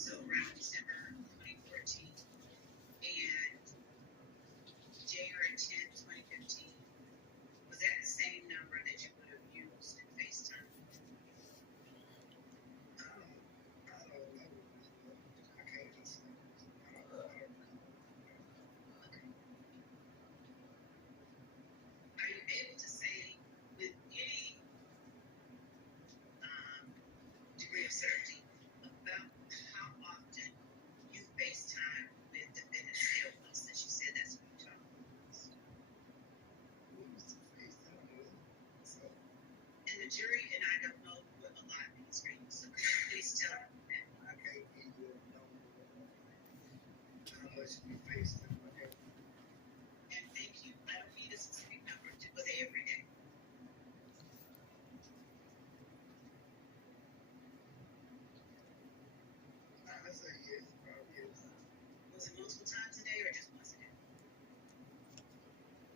so around December 2014, and January 10th, 2015, was that the same number that you would have used in FaceTime? I don't know. I can't answer. I don't know. Okay. Are you able to say with any degree of certainty about how often you FaceTime with defendant still since you said that's what you talk about? We used to FaceTime with him. So, And the jury and I don't know what a lot means for you, so could you please tell them that? I can't give you a number of how much we FaceTime. I can't. And thank you. I don't need a specific number. Was it every day? I say yes, probably yes. Was it multiple times a day or just once a day?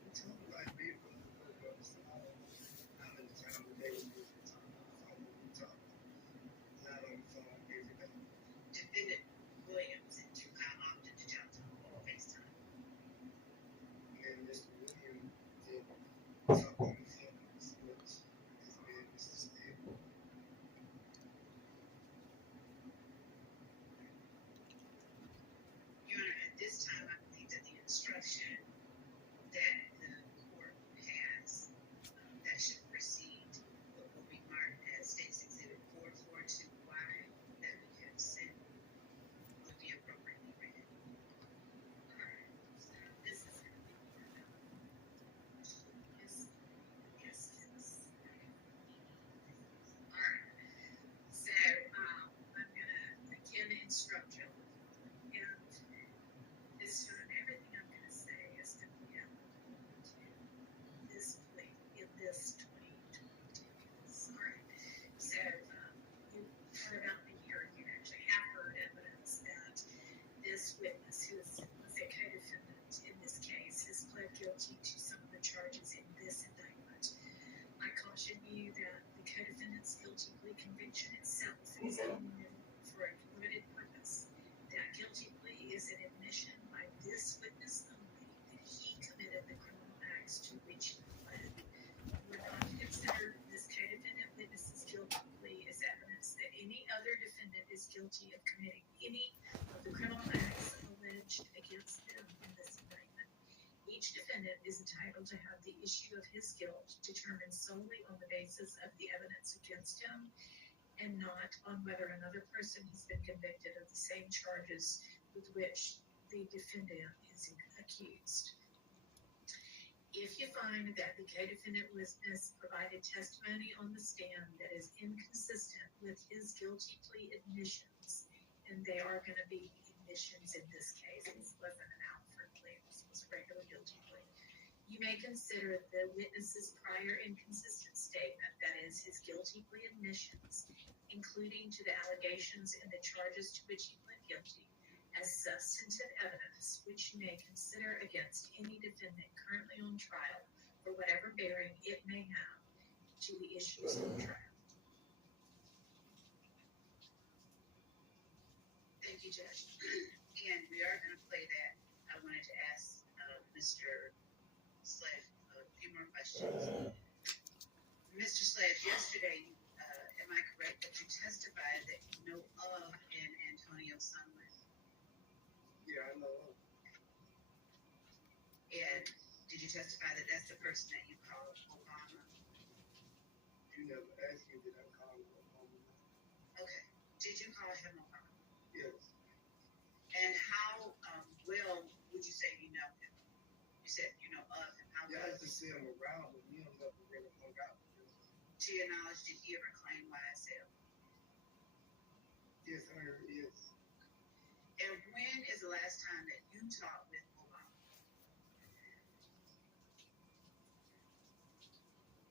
We talk like big brothers, little brothers. How many times a day we talk on the phone? We talk not on the phone every day. Defendant Williams, and how often did y'all talk on FaceTime? And Mr. Williams did talk on the phone as much as me and Mr. Steele. Your Honor, at this time, I believe that the instruction that the court has that should precede what will be marked as State's Exhibit 442Y that we have sent would be appropriately read. All right. So this is going to be yes. All right. So I'm going to again instruct you. And this time, everything I'm going to say is going to be applicable to this plea in this 2022 case. All right. So you heard about the hearing. You actually have heard evidence that this witness, who was a co-defendant in this case, has pled guilty to some of the charges in this indictment. I caution you that the co-defendant's guilty plea conviction itself is only for a limited purpose. That guilty plea is an admission by this witness only that he committed the criminal acts to which he pled. We're not to consider this co-defendant witness's guilty plea as evidence that any other defendant is guilty of committing any of the criminal acts alleged against them in this indictment. Each defendant is entitled to have the issue of his guilt determined solely on the basis of the evidence against him and not on whether another person has been convicted of the same charges with which the defendant is accused. If you find that the co-defendant witness provided testimony on the stand that is inconsistent with his guilty plea admissions, and they are going to be admissions in this case, this wasn't an Alfred plea, this was a regular guilty plea, you may consider the witness's prior inconsistent statement, that is, his guilty plea admissions, including to the allegations and the charges to which he pled guilty, as substantive evidence which you may consider against any defendant currently on trial for whatever bearing it may have to the issues of the trial. Thank you, Judge. And we are going to play that. I wanted to ask Mr. Sledge a few more questions. Mr. Sledge, yesterday, am I correct that you testified that you know of an Antonio Sunland? Yeah, I know. And did you testify that that's the person that you called Obama? You never asked me, did I call him Obama? Okay. Did you call him Obama? Yes. And how well would you say you know him? You said you know of him. How Yeah, well? I just see him around, but we don't never really hung out with him. To your knowledge, did he ever claim YSL? Yes, I heard yes. And when is the last time that you talked with Obama?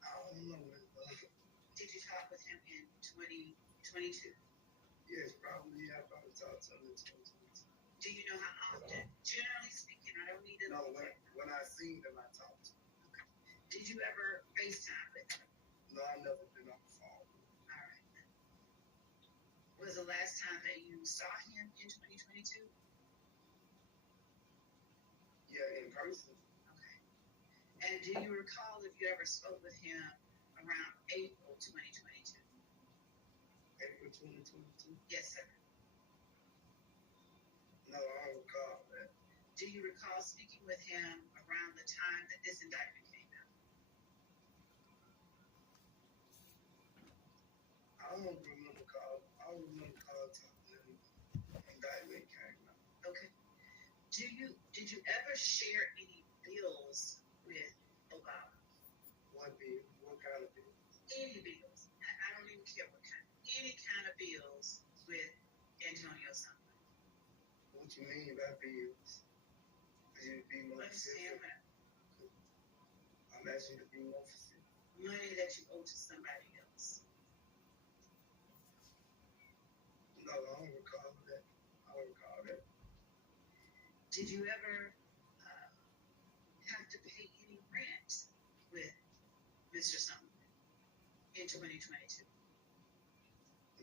I don't know. Did you talk with him in 2022? Yes, probably. Yeah, I probably talked to him in 2022. Do you know how often? Generally speaking, I don't need to know. No, when I seen him, I talked to him. Okay. Did you ever FaceTime with him? No, I never been on the phone. All right. Was the last time that you saw him 2022? Yeah, in person. Okay. And do you recall if you ever spoke with him around April 2022? April 2022? Yes, sir. No, I don't recall that. Do you recall speaking with him around the time that this indictment came out? I don't remember calling time the indictment came out. Okay. Did you ever share any bills with Obama? What bill? What kind of bill? Any bills? I don't even care what kind. Any kind of bills with Antonio Sumner. What you mean by bills? Could you be more Understand specific? what I'm asking you to be more specific. money that you owe to somebody else? No, I don't recall that. I don't recall that. Did you ever have to pay any rent with Mr. Sumner in 2022?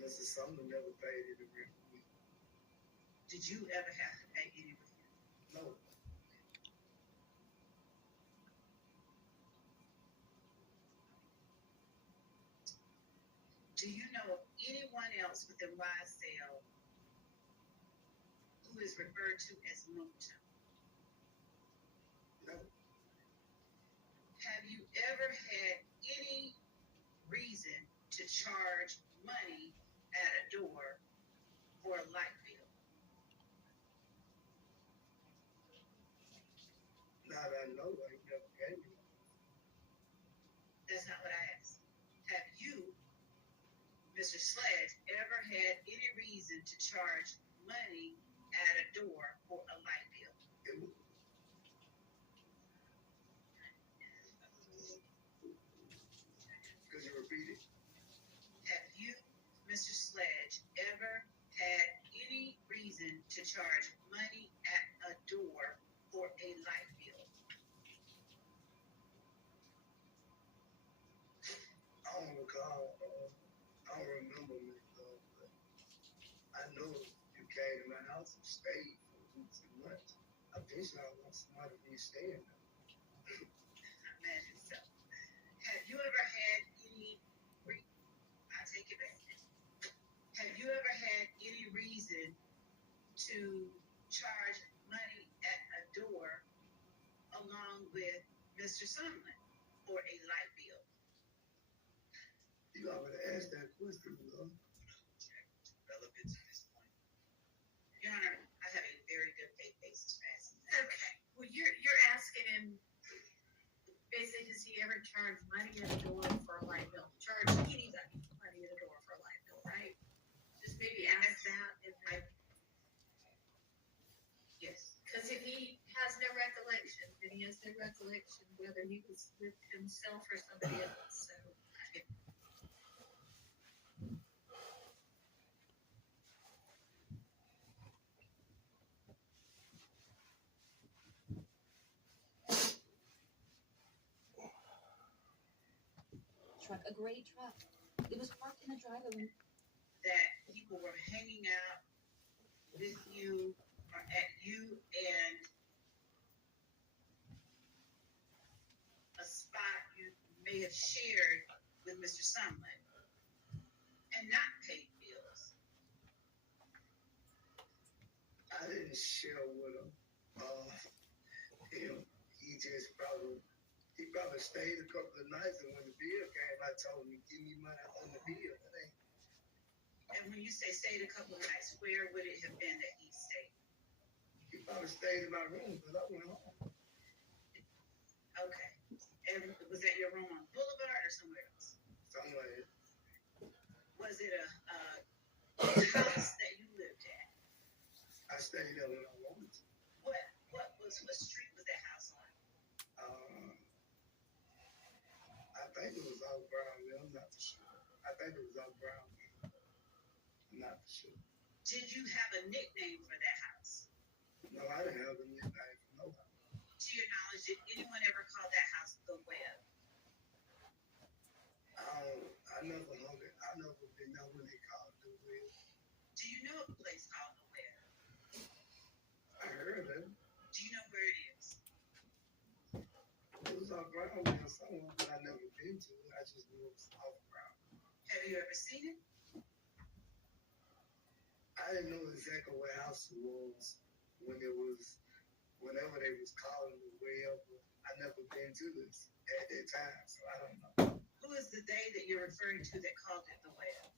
Mr. Sumner never paid any rent with me. Did you ever have to pay any with him? No. Do you know of anyone else within YSL who is referred to as mounk? No. Have you ever had any reason to charge money at a door for a light bill? Now that I know, I never gave you one. That's not what I asked. Have you, Mr. Sledge, ever had any reason to charge money at a door for a light bill? Could you repeat it? Have you, Mr. Sledge, ever had any reason to charge money at a door for a light bill? I don't recall. I don't remember it, but I know you came to my house and stayed for 2 months. Eventually, I want somebody to be staying there. Imagine so. Have you ever had any? I take it back. Have you ever had any reason to charge money at a door along with Mr. Sumlin for a light bill? You already asked that question, love. Relevance at this point. Your Honor, I have a very good faith basis for asking. Okay, well, you're asking him, basically, does he ever charge money at a door for a light bill? Charge anybody money at a door for a light bill, right? Just maybe ask that if Yes. because if he has no recollection, then he has no recollection whether he was with himself or somebody else, so. Truck, a gray truck. It was parked in the driveway. That people were hanging out with you or at you and a spot you may have shared with Mr. Sumlin and not paid bills. I didn't share with him. He probably stayed a couple of nights, and when the bill came, I told him, give me money on the bill. And when you say stayed a couple of nights, where would it have been that he stayed? He probably stayed in my room because I went home. Okay. And was that your room on Boulevard or somewhere else? Somewhere. Was it a house that you lived at? I stayed there when I wanted to. What street was that house on? I think it was off Brownville. I'm not for sure. I think it was off Brownville. I'm not for sure. Did you have a nickname for that house? No, I didn't have a nickname for no house. To your knowledge, did anyone ever call that house the Web? I never hung it. I never been there when they called the Web. Do you know a place called the Web? one, but I never been to it. I just knew it was off ground. Have you ever seen it? I didn't know exactly what house it was whenever they was calling it way up. I never been to this at that time, so I don't know. Who is the they that you're referring to that called it the whale?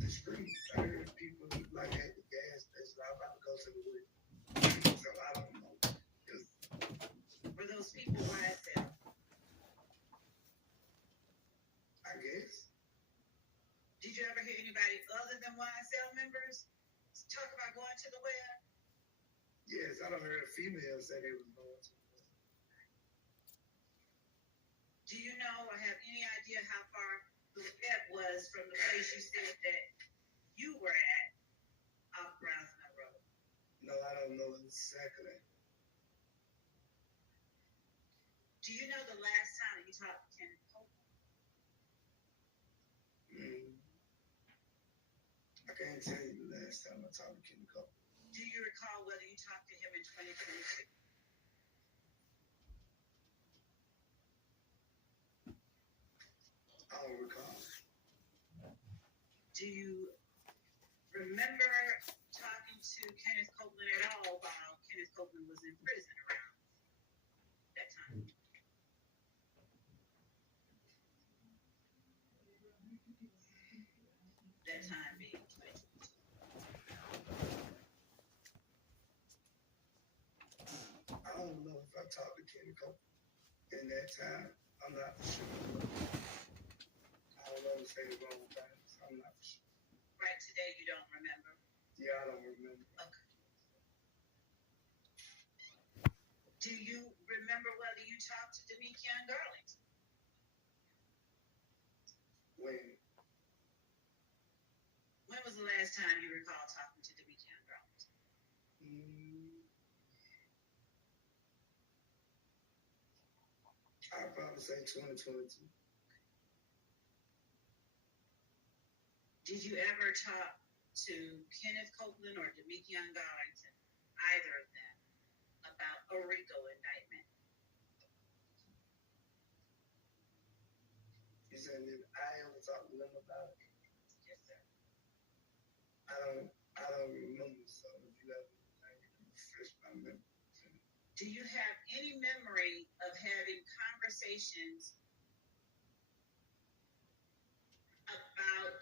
The street, I heard people like at the gas station. I'm about to go to the wood, so I don't know. Were those people YSL? I guess. Did you ever hear anybody other than YSL members talk about going to the well? Yes, I don't heard a female say they was going to. Do you know or have any idea how far the web was from the place you said that you were at off Brownsville Road? No, I don't know exactly. Do you know the last time that you talked to Kenneth Copeland? I can't tell you the last time I talked to Kenny Copeland. Do you recall whether you talked to him in 2022? I don't recall. Do you remember talking to Kenneth Copeland at all while Kenneth Copeland was in prison around that time? That time being 2022. I don't know if I talked to Kenny Copeland in that time. I'm not for sure. I don't want to say the wrong things. I'm not for sure. Right today, you don't remember? Yeah, I don't remember. Okay. Do you remember whether you talked to Demikian Garlington? When? When was the last time you recall talking to Demikian Garlington? I'd probably say 2022. Did you ever talk to Kenneth Copeland or Demikian Garlington, either of them, about a RICO indictment? You saying that I ever talked to them about it? Yes, sir. I don't remember. So if you have anything, refresh my memory. Do you have any memory of having conversations about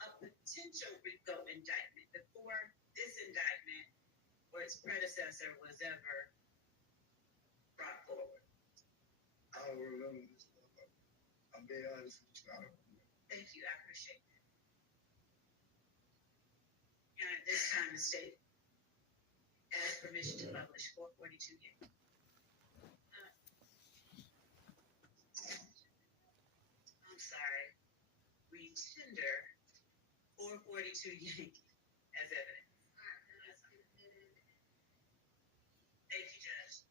a potential RICO indictment before this indictment or its predecessor was ever brought forward? I don't remember this. I'm being honest with you. I don't remember. Thank you. I appreciate that. And at this time, the state has permission to publish 442 Yankee. I'm sorry. We tender 442 Yankee as evidence. Thank you, Judge.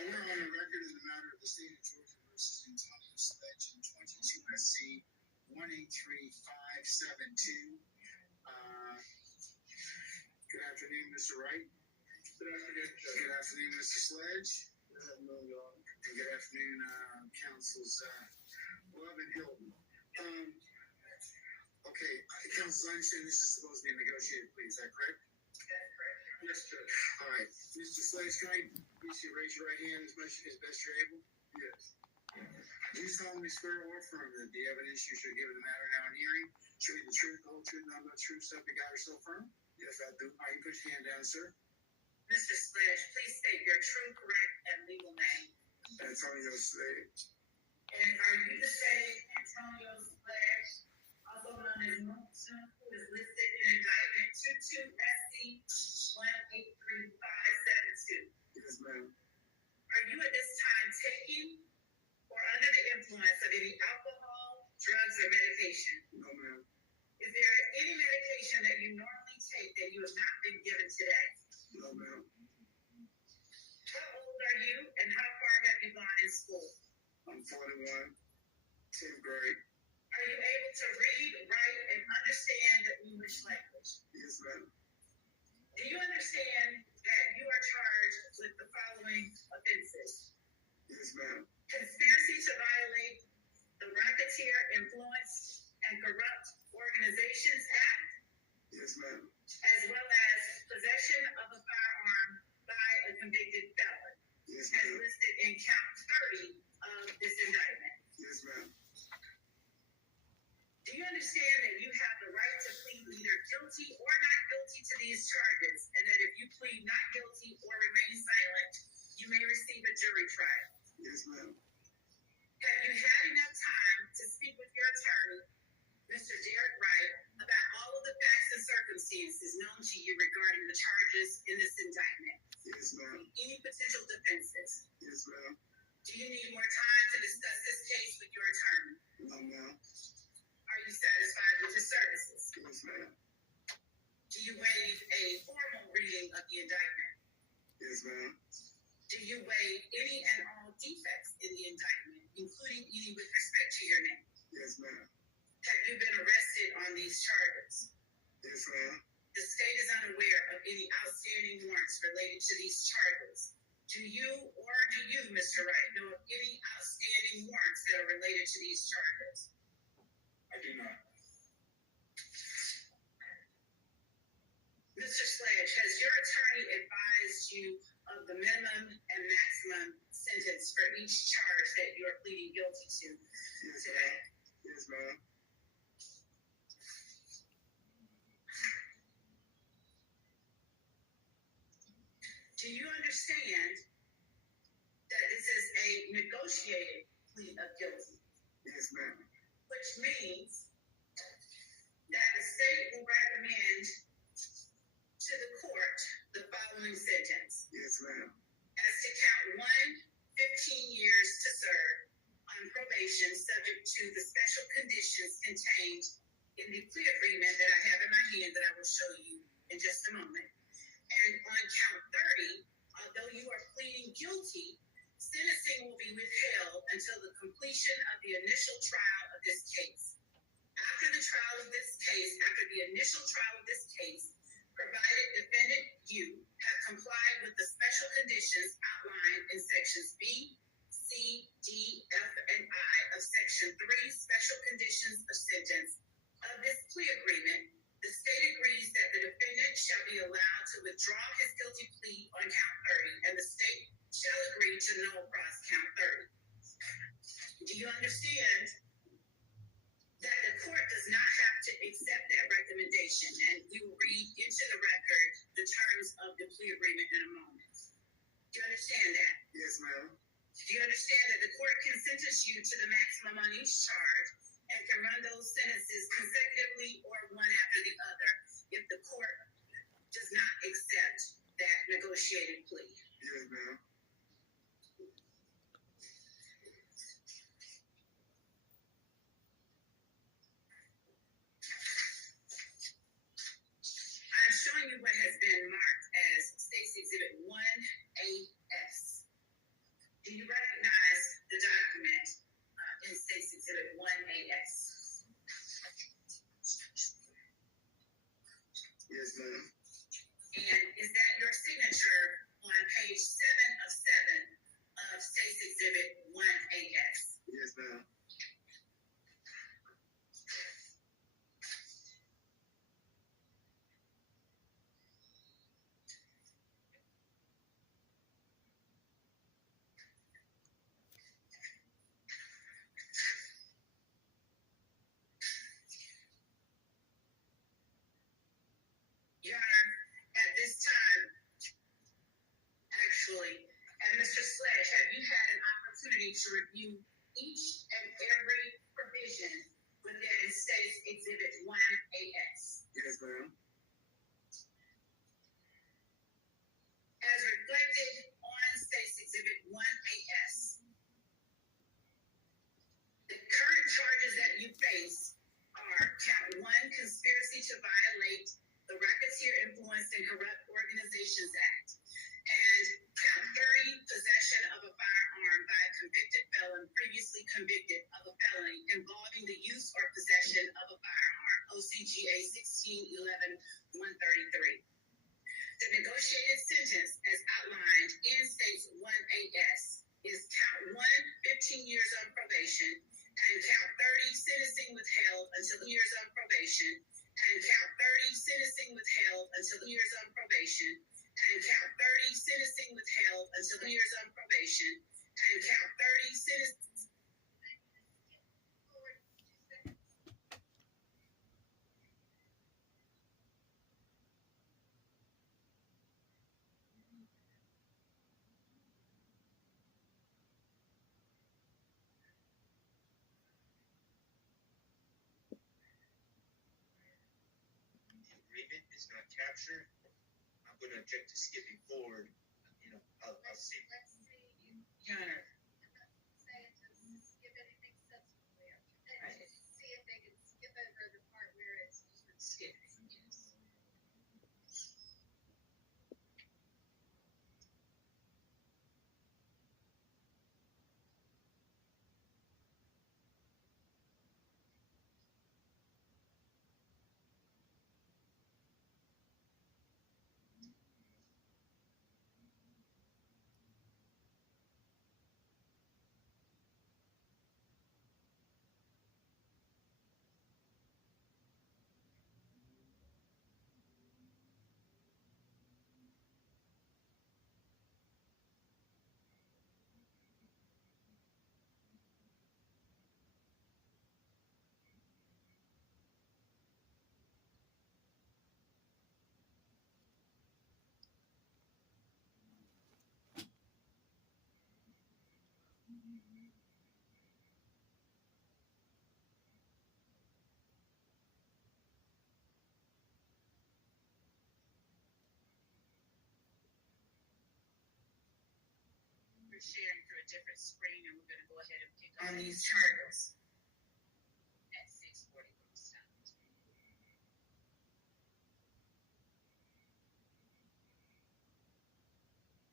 We're on the record in the matter of the state of Georgia versus Antonio Sledge in 22 SC 183572. Good afternoon, Mr. Wright. Good afternoon, Judge. Good afternoon, Mr. Sledge. Good afternoon, Your Honor. And good afternoon, Council's Love and Hilton. Okay, Council, I understand this is supposed to be a negotiated plea, is that correct? That's correct. Yes, Judge. All right, Mr. Sledge, can I please raise your right hand as best you're able? Yes. Do you solemnly swear or affirm that the evidence you shall give in the matter now in hearing shall be the truth, the whole truth, and nothing but the truth, so help you God yourself firm? Yes, I do. All right, you put your hand down, sir. Mr. Sledge, please state your true, correct, and legal name. Antonio Sledge. And are you the same Antonio Sledge, also known as mounk, who is listed in indictment 22 SC 183572? Yes, ma'am. Are you at this time taking or under the influence of any alcohol, drugs, or medication? No, ma'am. Is there any medication that you normally take that you have not been given today? No, ma'am. How old are you and how far have you gone in school? I'm 41, 10th grade. Are you able to read count 30 of this indictment. Yes, ma'am. Do you understand that you have the right to plead either guilty or not guilty to these charges, and that if you plead not guilty or remain silent, you may receive a jury trial? Yes, ma'am. Have you had enough time to speak with your attorney, Mr. Derek Wright, about all of the facts and circumstances known to you regarding the charges in this indictment? Yes, ma'am. Any potential defenses? Yes, ma'am. Do you need more time to discuss this case with your attorney? No, ma'am. Are you satisfied with his services? Yes, ma'am. Do you waive a formal reading of the indictment? Yes, ma'am. Do you waive any and all defects in the indictment, including any with respect to your name? Yes, ma'am. Have you been arrested on these charges? Yes, ma'am. The state is unaware of any outstanding warrants related to these charges. Do you or do you, Mr. Wright, know of any outstanding warrants that are related to these charges? I do not. Mr. Sledge, has your attorney advised you of the minimum and maximum sentence for each charge that you are pleading guilty to Yes, today? ma'am. Yes, ma'am. Do you understand that this is a negotiated plea of guilty, Yes, ma'am. which means that the state will recommend to the court the following sentence: Yes, ma'am. as to count 1, 15 years to serve on probation subject to the special conditions contained in the plea agreement that I have in my hand that I will show you in just a moment. And on count 30, although you are pleading guilty, sentencing will be withheld until the completion of the initial trial of this case. After the initial trial of this case, provided defendant you have complied with the special conditions outlined in sections B, C, D, F, and I of section 3, special conditions of sentence of this plea agreement, the state agrees that the defendant shall be allowed to withdraw his guilty plea on count 30, and the state shall agree to no cross count 30. Do you understand that the court does not have to accept that recommendation? And we will read into the record the terms of the plea agreement in a moment. Do you understand that? Yes, ma'am. Do you understand that the court can sentence you to the maximum on each charge and can run those sentences consecutively or one after the other if the court does not accept that negotiated plea? Yes, ma'am. I'm showing you what has been marked as State's Exhibit 1AS. Do you recognize the document in State's Exhibit 1AS? Yes, ma'am. And is that your signature on page 7 of 7 of State's Exhibit 1AS? Yes, ma'am. Your Honor, at this time, actually, and Mr. Sledge, have you had an opportunity to review each and every provision within State's Exhibit 1AS? Yes, ma'am. As reflected on State's Exhibit 1AS, the current charges that you face are count 1, conspiracy to violate the Racketeer Influenced and Corrupt Organizations Act, and count 30, possession of a firearm by a convicted felon previously convicted of a felony involving the use or possession of a firearm, OCGA 16-11-133. The negotiated sentence as outlined in State's 1AS is count 1, 15 years on probation, and count 30, sentencing withheld until years on probation, and count 30, sentencing withheld until years on probation, and count 30, sentencing withheld until years on probation, And count 30 citizens. The agreement is not captured. I'm going to object to skipping forward. You know, I'll see. Let's see. Your Honor. I'm not saying to skip anything subsequently after that. Just see if they can skip over the part where it's just Skip. Yes. We're sharing through a different screen, and we're going to go ahead and pick on these charges at 6:40 when we stop.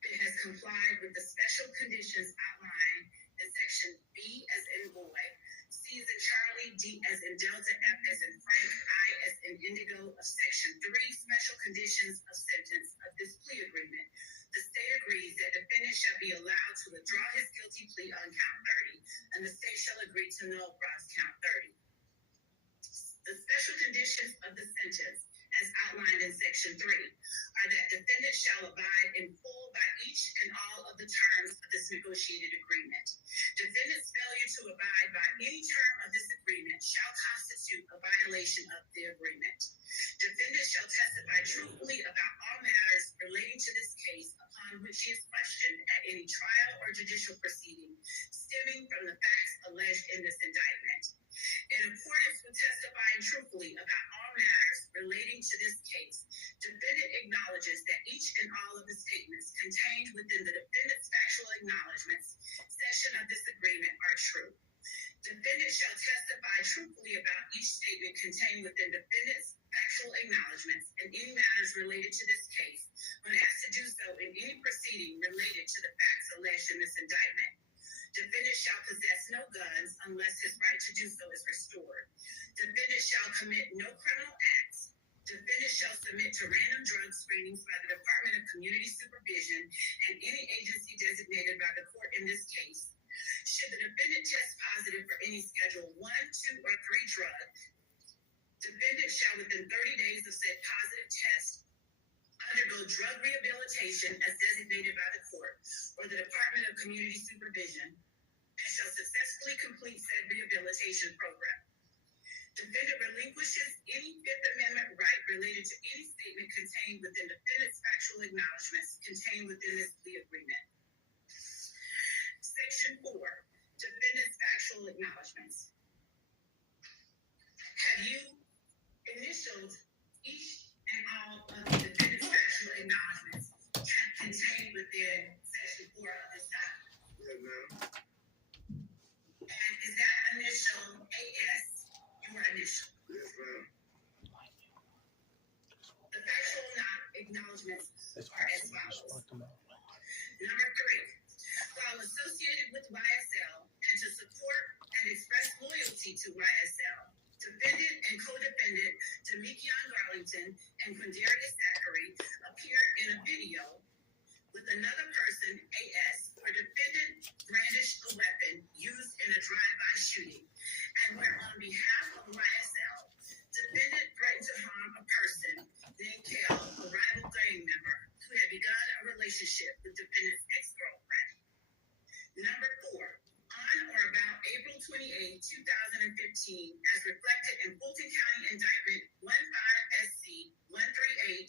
It has complied with the special conditions outlined in section B as in boy, C as in Charlie, D as in Delta, F as in Frank, I as in Indigo of section 3 special conditions of sentence of this plea agreement. The state agrees that defendant shall be allowed to withdraw his guilty plea on count 30, and the state shall agree to nullify count 30. The special conditions of the sentence, as outlined in section 3, are that defendant shall abide in full by each and all of the terms of this negotiated agreement. Defendant's failure to abide by any term of this agreement shall constitute a violation of the agreement. Defendant shall testify truthfully about all matters relating to this case upon which he is questioned at any trial or judicial proceeding stemming from the facts alleged in this indictment. In accordance with testifying truthfully about all matters relating to this case, defendant acknowledges that each and all of the statements contained within the defendant's factual acknowledgments section of this agreement are true. Defendant shall testify truthfully about each statement contained within defendant's factual acknowledgments and any matters related to this case when asked to do so in any proceeding related to the facts alleged in this indictment. Defendant shall possess no guns unless his right to do so is restored. Defendant shall commit no criminal acts. Defendant shall submit to random drug screenings by the Department of Community Supervision and any agency designated by the court in this case. Should the defendant test positive for any Schedule 1, 2, or 3 drug, defendant shall within 30 days of said positive test undergo drug rehabilitation as designated by the court or the Department of Community Supervision and shall successfully complete said rehabilitation program. Defendant relinquishes any Fifth Amendment right related to any statement contained within defendant's factual acknowledgments contained within this plea agreement. Section 4, defendant's factual acknowledgments. Have you initialed each and all of the defendant's factual acknowledgments contained within section 4 of this document? Yeah, ma'am. And is that initial AS your initial? Yes, ma'am. The factual acknowledgments are as follows. Number as reflected in Fulton County Indictment 15SC 138994,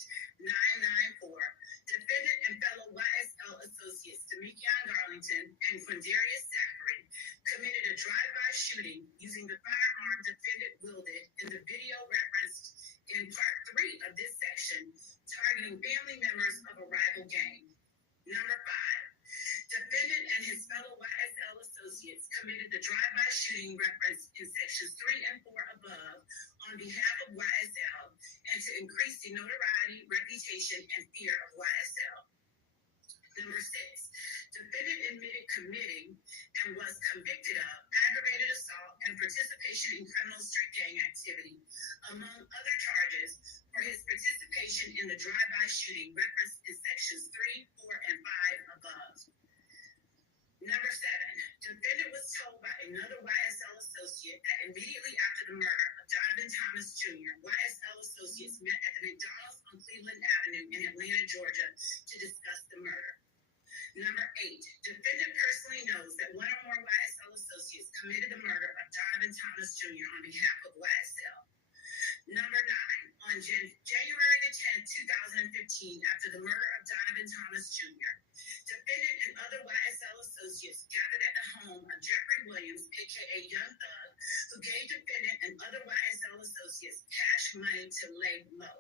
defendant and fellow YSL associates Demekion Garlington and Quindarius Zachary committed a drive-by shooting using the firearm defendant wielded in the video referenced in Part 3 of this section, targeting family members of a rival gang. Number 5, defendant and his fellow YSL associates committed the drive-by shooting referenced in sections 3 and 4 above on behalf of YSL and to increase the notoriety, reputation, and fear of YSL. Number 6, defendant admitted committing and was convicted of aggravated assault and participation in criminal street gang activity, among other charges, for his participation in the drive-by shooting referenced in sections 3, 4, and 5 above. Number 7, defendant was told by another YSL associate that immediately after the murder of Donovan Thomas Jr., YSL associates met at the McDonald's on Cleveland Avenue in Atlanta, Georgia, to discuss the murder. Number 8, defendant personally knows that one or more YSL associates committed the murder of Donovan Thomas Jr. on behalf of YSL. Number 9, on January the 10th, 2015, after the murder of Donovan Thomas Jr., defendant and other YSL associates gathered at the home of Jeffrey Williams, aka Young Thug, who gave defendant and other YSL associates cash money to lay low.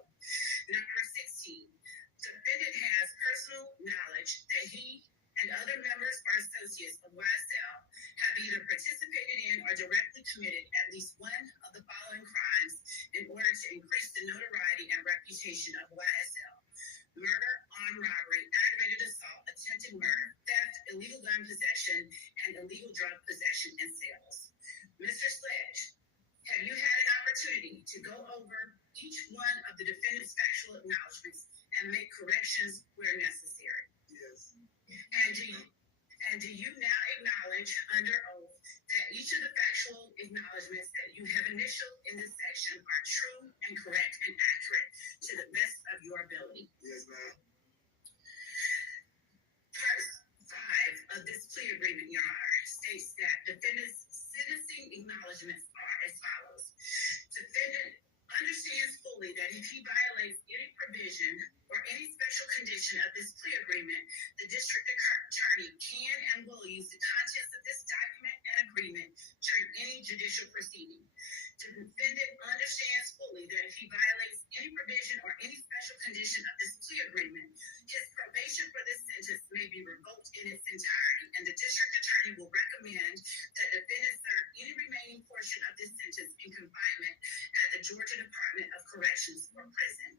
Number 16, defendant has personal knowledge that he and other members or associates of YSL have either participated in or directly committed at least one of the following crimes in order to increase the notoriety and reputation of YSL: murder, armed robbery, aggravated assault, attempted murder, theft, illegal gun possession, and illegal drug possession and sales. Mr. Sledge, have you had an opportunity to go over each one of the defendant's factual acknowledgments and make corrections where necessary? Yes. And do you now acknowledge under oath that each of the factual acknowledgments that you have initialed in this section are true and correct and accurate to the best of your ability? Yes, ma'am. Part 5 of this plea agreement, Your Honor, states that defendant's sentencing acknowledgments are as follows. Defendant understands fully that if he violates any provision or any special condition of this plea agreement, the district attorney can and will use the contents of this document and agreement during any judicial proceeding. The defendant understands fully that if he violates any provision or any special condition of this plea agreement, his probation for this sentence may be revoked in its entirety, and the district attorney will recommend that defendant serve any remaining portion of this sentence in confinement at the Georgia Department of Corrections or prison.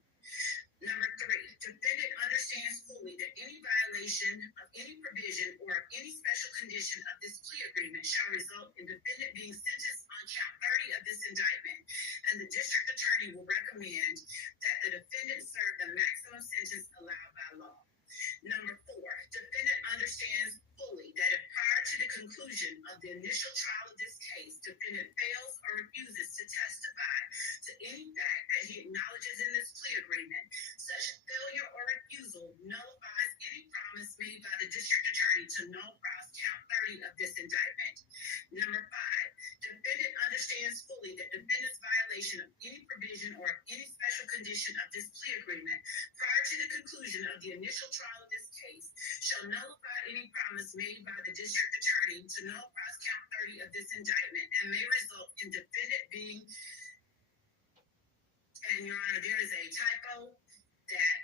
Number 3, defendant understands fully that any violation of any provision or of any special condition of this plea agreement shall result in defendant being sentenced on count 30 of this indictment, and the district attorney will recommend that the defendant serve the maximum sentence allowed by law. Number 4, defendant understands fully that if prior to the conclusion of the initial trial of this case, defendant fails or refuses to testify to any fact that he acknowledges in this plea agreement, such failure or refusal nullifies any promise made by the district attorney to null cross count 30 of this indictment. Number 5, defendant understands fully that defendant's violation of any provision or of any special condition of this plea agreement prior to the conclusion of the initial trial of this case shall nullify any promise made by the district attorney to null cross count 30 of this indictment and may result in defendant being, and Your Honor, there is a typo that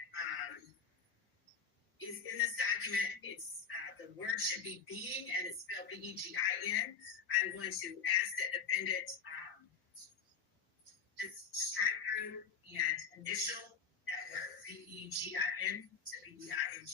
is in this document. It's the word should be being, and it's spelled B-E-G-I-N. I'm going to ask that defendant just strike through and initial that word, B-E-G-I-N to B-E-I-N-G.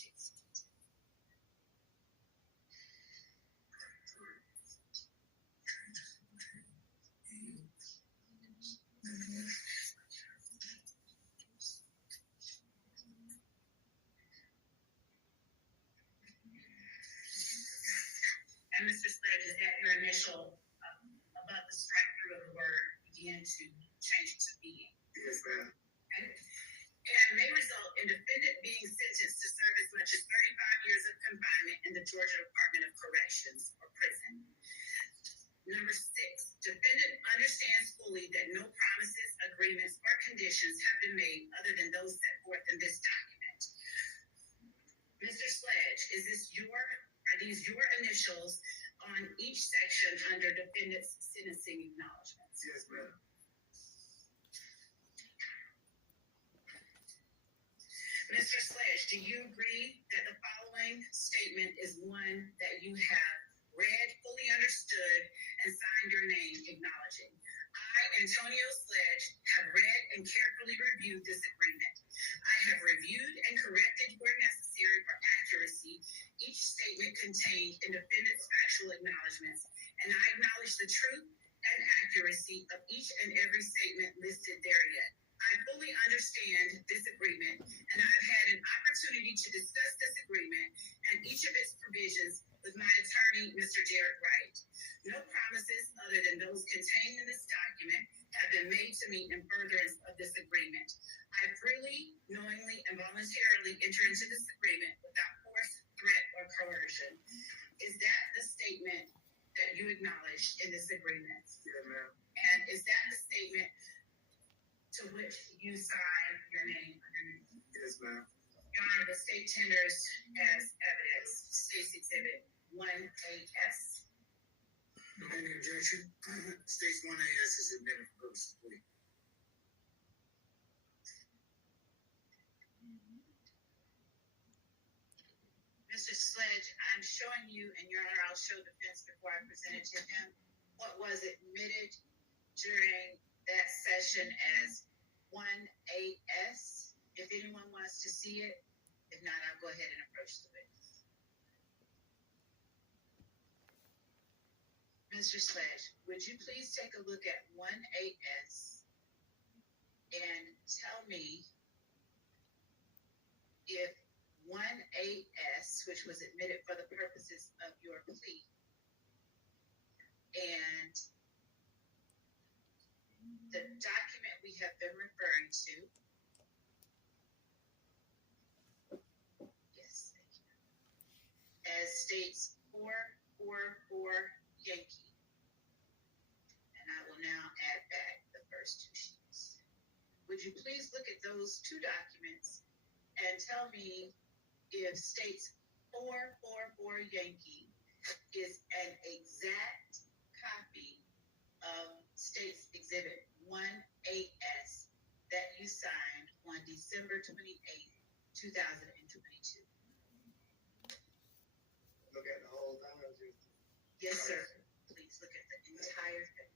And Mr. Sledge, is that your initial above the strike through of the word begin to change it to being? Yes, ma'am. Okay. And may result in defendant being sentenced to serve as much as 35 years of confinement in the Georgia Department of Corrections or prison. Number 6, defendant understands fully that no promises, agreements, or conditions have been made other than those set forth in this document. Mr. Sledge, are these your initials on each section under defendant's sentencing acknowledgments? Yes, ma'am. Mr. Sledge, do you agree that the following statement is one that you have read, fully understood, and signed your name acknowledging? I, Antonio Sledge, have read and carefully reviewed this agreement. I have reviewed and corrected where necessary for accuracy each statement contained in defendant's factual acknowledgments, and I acknowledge the truth and accuracy of each and every statement listed therein. I fully understand this agreement, and I have had an opportunity to discuss this agreement and each of its provisions with my attorney, Mr. Derek Wright. No promises other than those contained in this document have been made to me in furtherance of this agreement. I freely, knowingly, and voluntarily enter into this agreement without force, threat, or coercion. Is that the statement that you acknowledge in this agreement? Yeah, ma'am. And is that the statement to which you sign your name underneath? Yes, ma'am. Your Honor, the state tenders as evidence State's Exhibit 1AS. Any objection? States 1AS is admitted for purposes of plea. Mr. Sledge, I'm showing you, and Your Honor, I'll show defense before I present it to him, what was admitted during that session as 1AS. If anyone wants to see it, if not, I'll go ahead and approach the witness. Mr. Sledge, would you please take a look at 1AS and tell me if 1AS, which was admitted for the purposes of your plea, and the document we have been referring to, yes, thank you, as states 444 Yankee. And I will now add back the first two sheets. Would you please look at those two documents and tell me if states 444 Yankee is an exact copy of State's Exhibit 1AS that you signed on December 28th, 2022? Look at the whole thing. Or just... Yes, sir. Please look at the entire thing.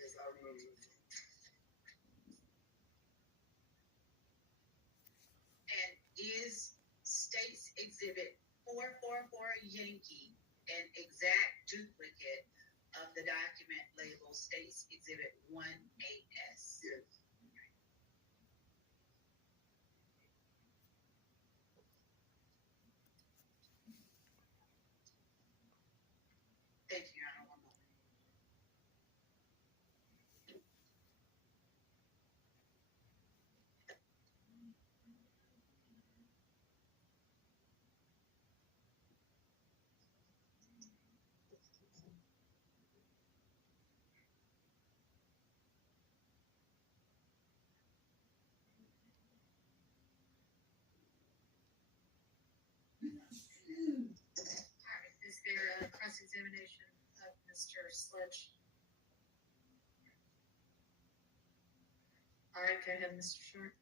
Yes, I remember. And is State's Exhibit 444 Yankee an exact duplicate of the document labeled State's Exhibit 1AS? Yes. Thank you, Your Honor. One moment. All right, is there a cross-examination of Mr. Sledge? All right, go ahead, Mr. Short.